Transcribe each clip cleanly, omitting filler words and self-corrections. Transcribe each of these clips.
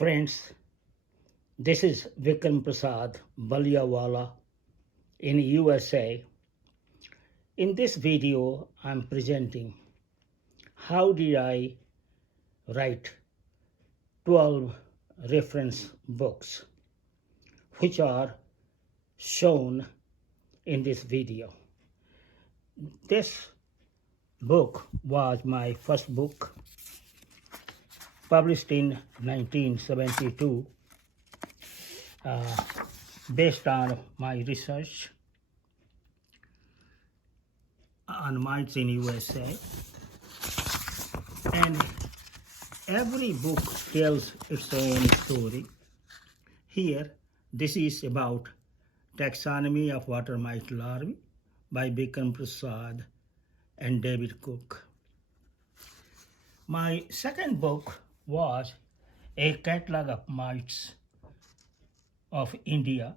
Friends, this is Vikram Prasad Baliawala in USA. In this video, I'm presenting how did I write 12 reference books, which are shown in this video. This book was my first book, published in 1972, based on my research on mites in USA. And every book tells its own story. Here, this is about Taxonomy of Water Mite Larvae by Vikram Prasad and David Cook. My second book was a catalog of mites of India,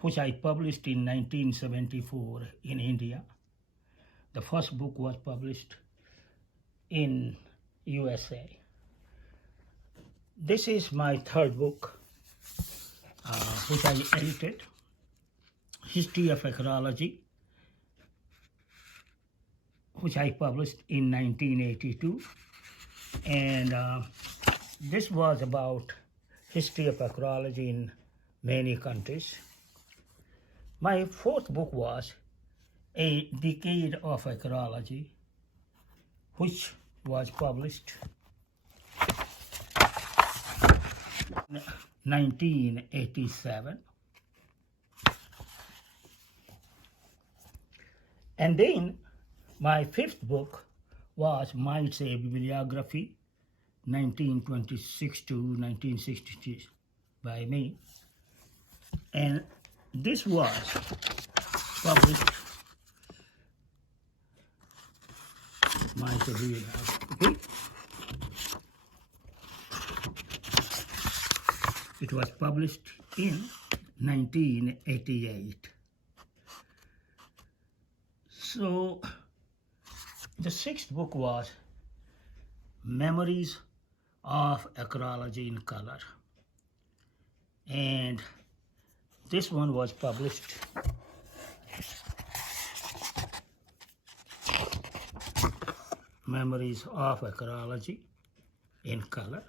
which I published in 1974 in India. The first book was published in USA. This is my third book, which I edited, History of Acarology, which I published in 1982. And this was about history of acarology in many countries. My fourth book was A Decade of Econology, which was published in 1987. And then my fifth book was Mites, a Bibliography, 1926 to 1962 by me. And this was published Mites, a Bibliography. It was published in 1988. So the sixth book was Memories of Acarology in Color. And this one was published Memories of Acarology in Color.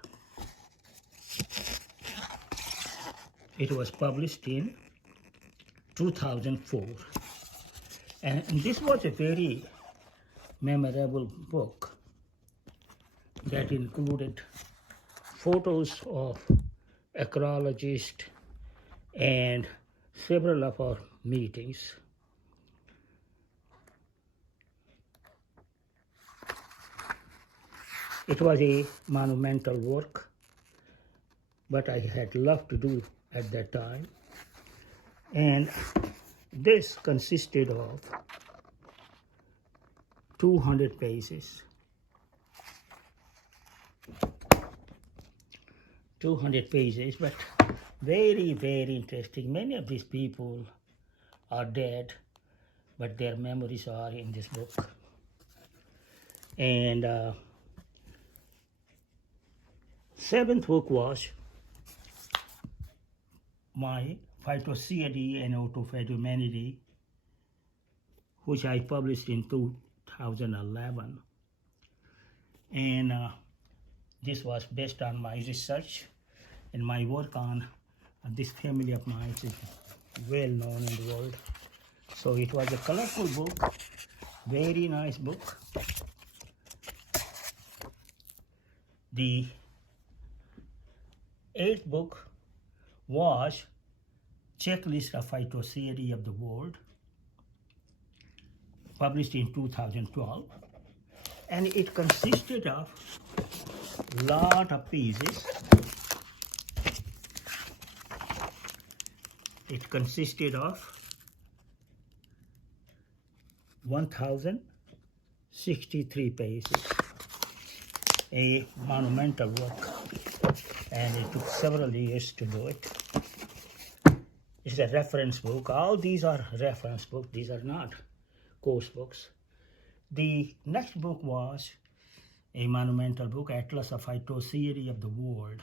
It was published in 2004. And this was a very memorable book that included photos of acarologists and several of our meetings. It was a monumental work, but I had loved to do at that time. And this consisted of 200 pages. 200 pages, but very, very interesting. Many of these people are dead, but their memories are in this book. And seventh book was my Phytoceae and Autophytohumanity, which I published in 2011. And this was based on my research and my work on this family of mites is well known in the world. So it was a colorful book, very nice book. The eighth book was Checklist of Phytoceae of the World, published in 2012. And it consisted of a lot of pages. It consisted of 1,063 pages, a monumental work, and it took several years to do it. It's a reference book. All these are reference books. These are not course books. The next book was a monumental book, Atlas of Phytoceae of the World,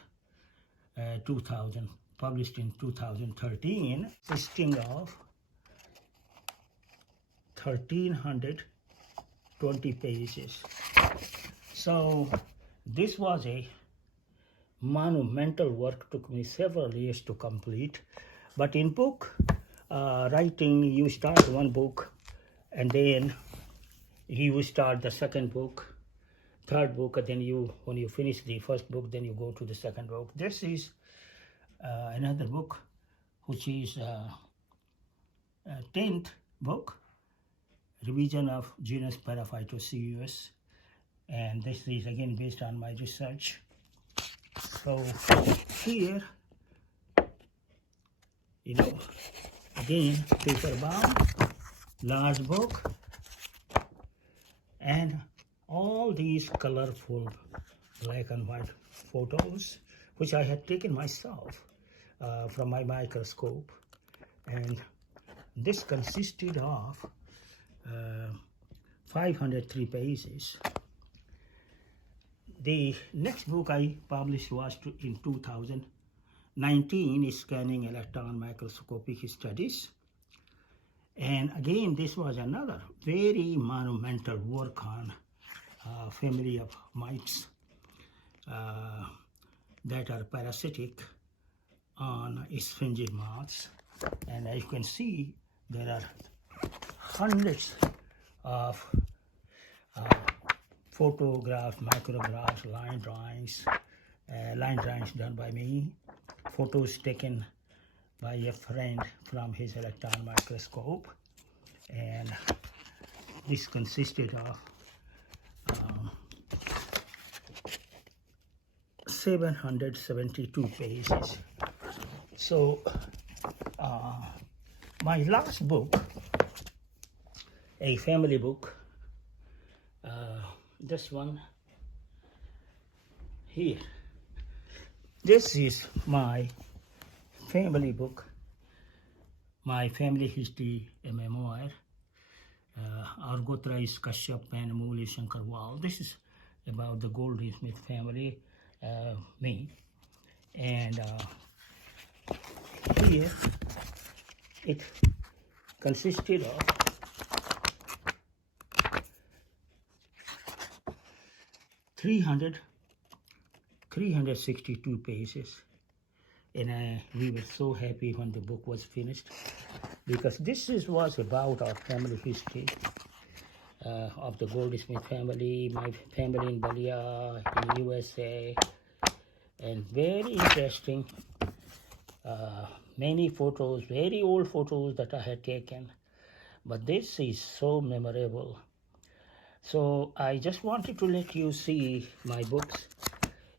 2000, published in 2013, consisting of 1320 pages. So this was a monumental work, took me several years to complete. But in book writing, you start one book and then you start the second book, third book, and then when you finish the first book, then you go to the second book. This is another book, which is a 10th book, Revision of Genus Paraphytoceus, and this is again based on my research. So here, again, paper bound, large book, and all these colorful black and white photos, which I had taken myself from my microscope. And this consisted of 503 pages. The next book I published was in 2019, Scanning Electron Microscopic Studies. And again, this was another very monumental work on family of mites that are parasitic on sphinge moths. And as you can see, there are hundreds of photographs, micrographs, line drawings done by me, photos taken by a friend from his electron microscope. And this consisted of 772 pages. So my last book, a family book, this one here, this is my family book, my family history, a memoir, Archaeology, Kashyap, and Muli Shankarwal. This is about the Goldsmith family, me. And here it consisted of 362 pages. And we were so happy when the book was finished, because this was about our family history of the Goldsmith family, my family in Balia, in USA, and very interesting. Many photos, very old photos that I had taken, but this is so memorable. So I just wanted to let you see my books,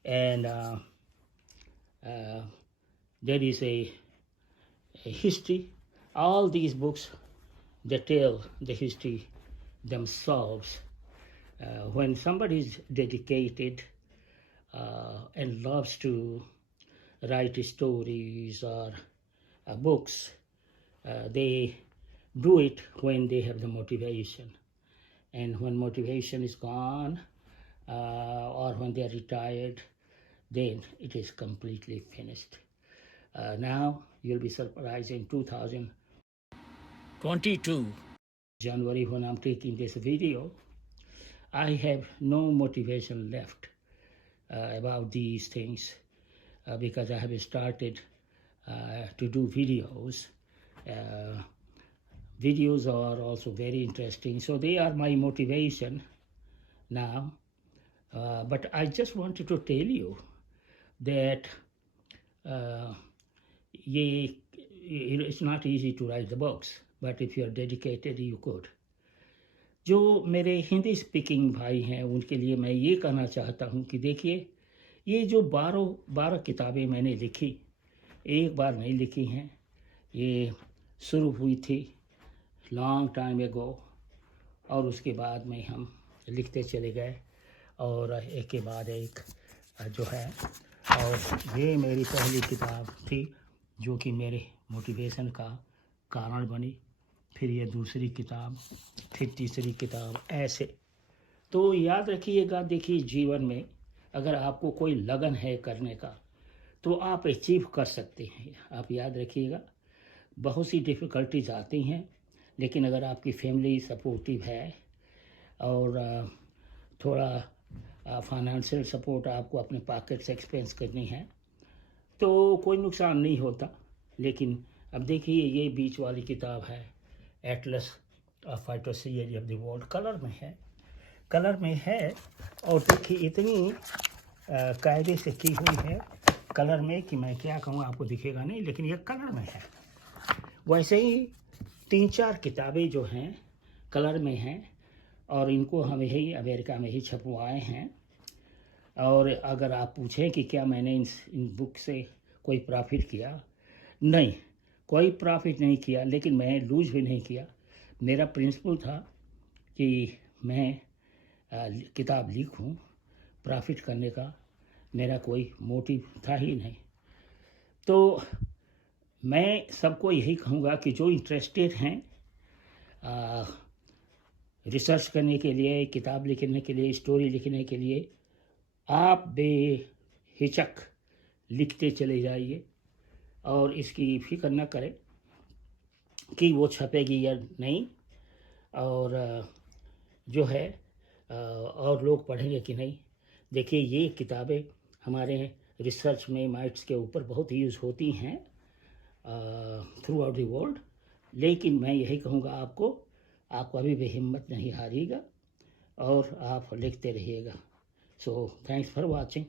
and there is a history. All these books, they tell the history themselves. When somebody is dedicated and loves to write stories or books, they do it when they have the motivation. And when motivation is gone, or when they are retired, then it is completely finished. Now you'll be surprised, in 2022 January, when I'm taking this video, I have no motivation left about these things, because I have started to do videos. Videos are also very interesting, so they are my motivation now. But I just wanted to tell you that it's not easy to write the books, but if you are dedicated, you could. जो मेरे Hindi speaking भाई हैं, उनके लिए मैं ये कहना चाहता हूँ कि देखिए, ये जो 12 किताबें मैंने लिखी, एक बार नहीं लिखी हैं। ये शुरू हुई थी लॉन्ग टाइम एगो, और उसके बाद में हम लिखते चले गए, और एक के बाद एक जो है। और ये मेरी पहली किताब थी जो कि मेरे मोटिवेशन का कारण बनी। फिर ये दूसरी किताब, फिर तीसरी किताब, ऐसे। तो याद रखिएगा, देखिए जीवन में अगर आपको कोई लगन है करने का, तो आप अचीव कर सकते हैं। आप याद रखिएगा, बहुत सी डिफ़िकल्टीज आती हैं, लेकिन अगर आपकी फैमिली सपोर्टिव है और थोड़ा फाइनेंशियल सपोर्ट आपको अपने पॉकेट से एक्सपेंस करनी है तो कोई नुकसान नहीं होता। लेकिन अब देखिए, ये बीच वाली किताब है, एटलस ऑफ फाइटोसियरी ऑफ द वर्ल्ड, कलर में है और देखिए इतनी कायदे से की हुई है कलर में कि मैं क्या कहूँ, आपको दिखेगा नहीं, लेकिन ये कलर में है। वैसे ही 3-4 किताबें जो हैं कलर में हैं और इनको हम यही अमेरिका में ही छपवाए हैं। और अगर आप पूछें कि क्या मैंने इन बुक से कोई प्रॉफिट किया, नहीं, कोई प्रॉफिट नहीं किया, लेकिन मैं लूज भी नहीं किया। मेरा प्रिंसिपल था कि मैं किताब लिखूं, प्रॉफिट करने का मेरा कोई मोटिव था ही नहीं। तो मैं सबको यही कहूँगा कि जो इंटरेस्टेड हैं रिसर्च करने के लिए, किताब लिखने के लिए, स्टोरी लिखने के लिए, आप बेहिचक लिखते चले जाइए और इसकी फिक्र न करें कि वो छपेगी या नहीं, और जो है और लोग पढ़ेंगे कि नहीं। देखिए, ये किताबें हमारे रिसर्च में माइट्स के ऊपर बहुत यूज़ होती हैं थ्रू आउट द वर्ल्ड। लेकिन मैं यही कहूँगा आपको कभी भी हिम्मत नहीं हारिएगा और आप लिखते रहिएगा। So thanks for watching.